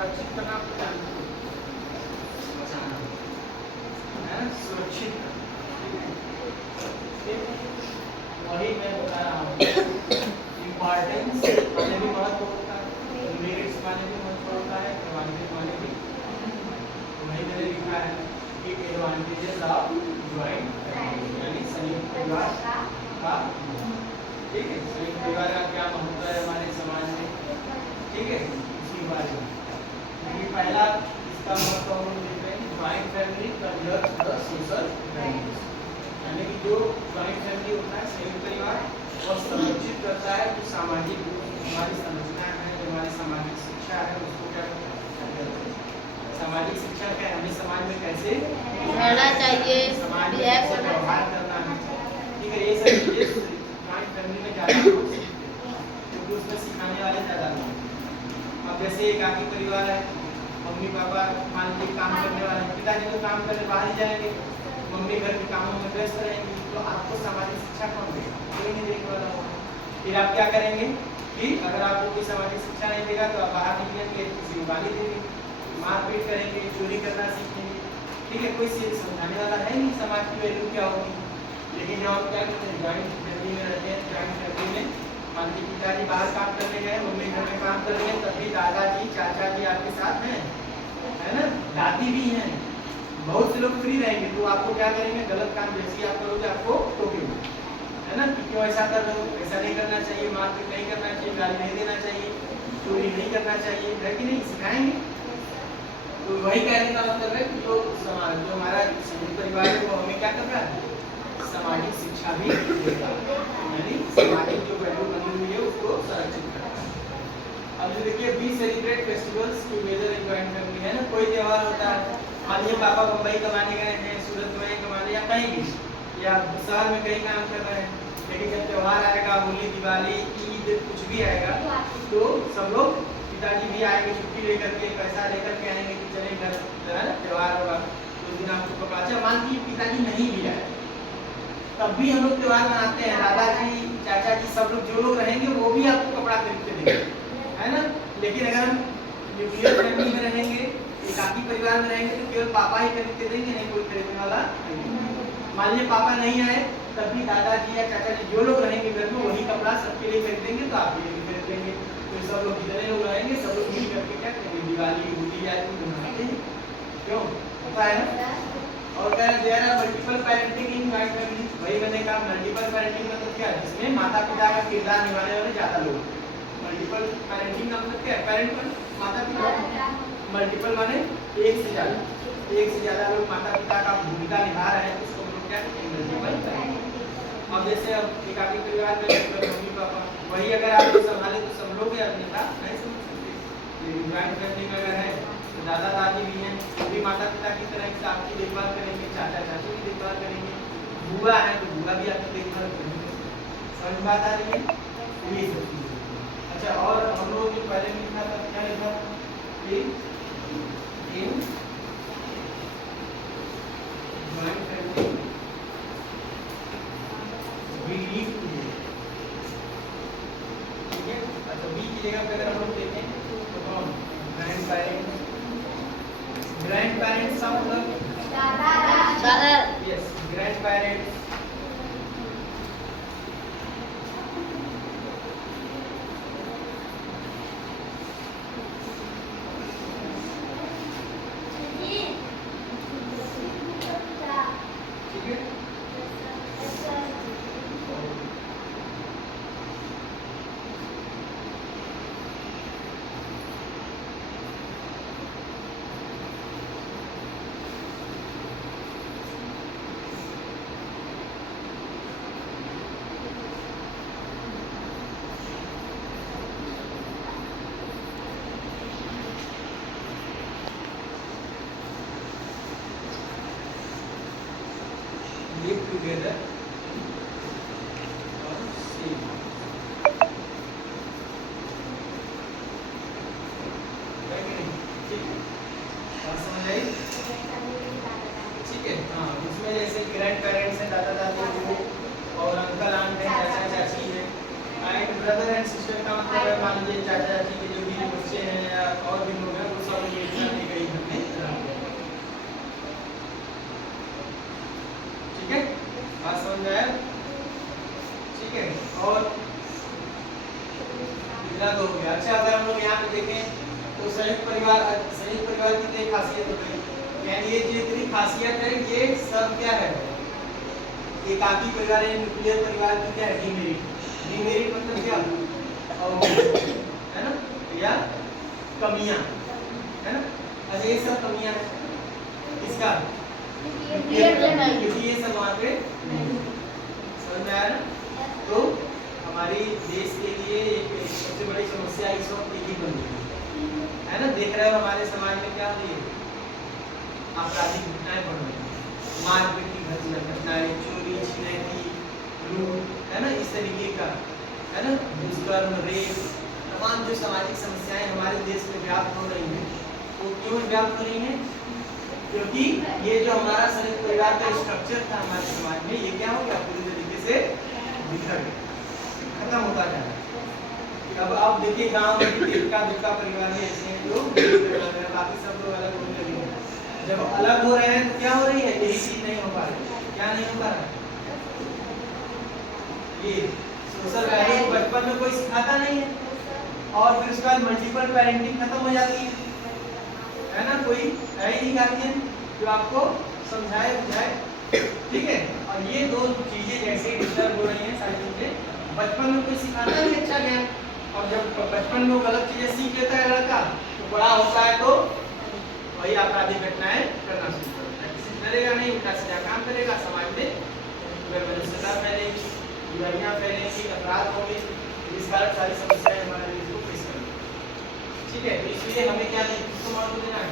संरक्षित करना आपको जानते हो, सुरक्षित वही मैं बता रहा हूँ। इम्पोर्टेंस माने भी महत्व होता है, मेरिट्स माने भी महत्व होता है, एडवांटेज माने भी। वही मैंने लिखा है कि एडवांटेजेस ऑफ ज्वाइंट फैमिली यानी संयुक्त परिवार का, ठीक है, संयुक्त परिवार का क्या महत्व है हमारे समाज में, ठीक है, इसी बारे में। पहला इसका महत्व हम लोग देख रहे हैं, joint family converts the social values, यानी कि जो ज्वाइंट फैमिली होता है संयुक्त परिवार और संरक्षित करता है जो सामाजिक हमारी संरचना है, जो हमारी सामाजिक शिक्षा है उसको क्या करता है, सामाजिक शिक्षा क्या है, हमें समाज में कैसे रहना चाहिए, समाज में कैसे व्यवहार करना है, ठीक है, ये सब चीजें ज्वाइंट फैमिली में ज़्यादा लोग सीखते हैं क्योंकि उसमें सिखाने वाले ज़्यादा लोग हैं। अब जैसे एकाकी परिवार है, मम्मी पापा मान लीजिए काम करने वाले, पिताजी तो काम करने बाहर ही जाएंगे, मम्मी घर के कामों में व्यस्त रहेंगी, तो आपको सामाजिक शिक्षा कौन देगा, कोई नहीं देने वाला होगा। फिर आप क्या करेंगे कि अगर आपको कोई सामाजिक शिक्षा नहीं देगा तो आप बाहर निकलेंगे, किसी को गाली देंगे, मारपीट करेंगे, चोरी करना सीखेंगे, ठीक है, कोई समझाने वाला है नहीं समाज की वैल्यू क्या होगी। लेकिन जब आप क्या करते हैं, जॉइंट फैमिली में रहते हैं, जॉइंट फैमिली में मान लीजिए पिताजी बाहर काम करने गए, मम्मी घर में काम कर रहे हैं, तभी दादाजी चाचा जी आपके साथ हैं, है ना, दादी भी हैं, बहुत से लोग फ्री रहेंगे तो आपको क्या करेंगे, गलत काम जैसे ही आप करोगे आपको टोकेंगे, है ना, कि क्यों ऐसा कर रहे हो, ऐसा नहीं करना चाहिए, मारपीट नहीं करना चाहिए, गाली नहीं देना चाहिए, चोरी नहीं करना चाहिए, है कि नहीं, सिखाएंगे। तो वही कहने का मतलब है कि जो समाज जो हमारा संयुक्त परिवार है वो हमें क्या कर रहा है, सामाजिक शिक्षा भी देता है, यानी सामाजिक जो वैल्यू बनी हुई है उसको संरक्षित करता है। अब जो देखिए we celebrate festivals together in joint family, है ना, कोई त्योहार होता है, मान लीजिए पापा मुंबई कमाने गए हैं, सूरत में कमाने या कहीं भी या शहर में कहीं काम कर रहे हैं, लेकिन जब त्योहार आएगा, होली दिवाली ईद कुछ भी आएगा तो सब लोग, पिताजी भी आएंगे छुट्टी लेकर के, पैसा लेकर के आएंगे कि चले घर जो है त्योहार होगा उस दिन आपको कपड़ा, अच्छा मान लीजिए पिताजी नहीं भी आए तब भी हम लोग त्योहार मनाते हैं, दादाजी चाचा जी सब लोग जो लोग रहेंगे वो भी आपको कपड़ा खरीद के देंगे, है ना। लेकिन अगर हम न्यूक्लियर फैमिली में रहेंगे, एकाकी परिवार में रहेंगे तो केवल पापा ही खरीद के देंगे, नहीं कोई खरीदने वाला नहीं। मान लीजिए पापा नहीं आए तब भी दादाजी या चाचा जी जो लोग रहेंगे घर में वही कपड़ा सबके लिए खरीदेंगे, तो आप भी खरीद लेंगे, तो सब लोग जितने लोग रहेंगे सब लोग मिल करके क्या करेंगे, दिवाली होली या मनाते हैं, क्यों होता है ना। और कह रहे हैं मल्टीपल पेरेंटिंग इन जॉइंट फैमिली, वही मैंने कहा मल्टीपल पेरेंटिंग मतलब क्या है, जिसमें माता पिता का किरदार निभाने वाले ज्यादा लोग। मल्टीपल पेरेंटिंग का मतलब क्या है, पेरेंट पर माता पिता, मल्टीपल माने एक से ज्यादा लोग माता पिता का भूमिका निभा रहे हैं, उसको हम लोग क्या कहते हैं, मल्टीपल पेरेंटिंग। अब जैसे अब एकाकी परिवार में मम्मी पापा वही अगर आप संभाले तो संभलोगे, अन्यथा नहीं समझ सकते। लेकिन जॉइंट फैमिली में अगर है तो दादा दादी भी हैं, वो भी माता पिता की तरह से आपकी देखभाल करेंगे, चाचा चाची की देखभाल करेंगे, बुआ है तो बुआ भी आपकी देखभाल करेंगे, समझ बात आ रही है, ये सब चीजें। अच्छा और हम लोग जो पहले लिखा था क्या लिखा, in joint family we live together, ठीक है। अच्छा बी की जगह पे अगर हम लोग देखें तो कौन, ग्रैंड पेरेंट्स, ग्रैंड पेरेंट्स का मतलब दादा, यस ग्रैंड पेरेंट्स, ठीक है। Live together or same, ठीक है, बात समझ आई, ठीक है। हाँ इसमें जैसे ग्रैंड पेरेंट्स हैं, दादा दादी और अंकल आंट है, चाचा चाची है, एंड ब्रदर एंड सिस्टर का मतलब है मान लीजिए चाचा चाची के जो भी बच्चे हैं या और भी लोग हैं वो सब यहाँ पे देखें तो संयुक्त परिवार की तो एक खासियत हो गई, यानी ये जितनी खासियत है ये सब क्या है, एकाकी परिवार है, न्यूक्लियर परिवार की क्या है, डिमेरिट मतलब क्या है ना, या कमियां है ना। अच्छा ये सब कमियां है इसका, क्योंकि ये सब वहाँ पे समझ में आया ना। तो हमारी देश के लिए एक सबसे बड़ी समस्या इस वक्त एक ही बन गई है ना। देख रहे हो हमारे समाज में क्या हो रही है, आपराधिक घटनाएं बढ़ रही हैं, मारपीट की घटनाएं, चोरी छिनैती लूट है ना, इस तरीके का है ना, दुष्कर्म रेप, तमाम जो सामाजिक समस्याएं हमारे देश में व्याप्त हो रही हैं, वो क्यों व्याप्त हो रही हैं, क्योंकि ये जो हमारा संयुक्त परिवार का स्ट्रक्चर था हमारे समाज में, ये क्या हो गया, पूरी तरीके से बिखर गया, खत्म होता जा रहा है। अब देखिए गांव में इक्का दुक्का परिवार में ऐसे हैं जो बाकी सब लोग अलग होने लगे हैं। जब अलग हो रहे हैं तो क्या हो रही है, यही चीज नहीं हो पा रही, क्या नहीं हो पा रहा है, ये सोशल वैल्यू बचपन में कोई सिखाता नहीं है, और फिर उसके बाद मल्टीपल पेरेंटिंग खत्म हो जाती है ना, कोई है ही नहीं गार्जियन जो आपको समझाए बुझाए, ठीक है। और ये दो चीजें जैसे डिस्टर्ब हो रही हैं सारी चीजें, बचपन में कोई सिखाता नहीं अच्छा ज्ञान, और जब बचपन में वो गलत चीजें सीख लेता है लड़का, तो बड़ा होता है तो वही आपराधिक घटनाएं करना शुरू करता है, किसी करेगा नहीं, उल्टा सीधा काम करेगा, समाज में बेमनुष्यता फैलेगी, बुराइयां फैलेंगी, अपराध होंगे, इस कारण सारी समस्याएं हमारे देश को फेस करेंगी, ठीक है। तो इसलिए हमें क्या महत्व देना है,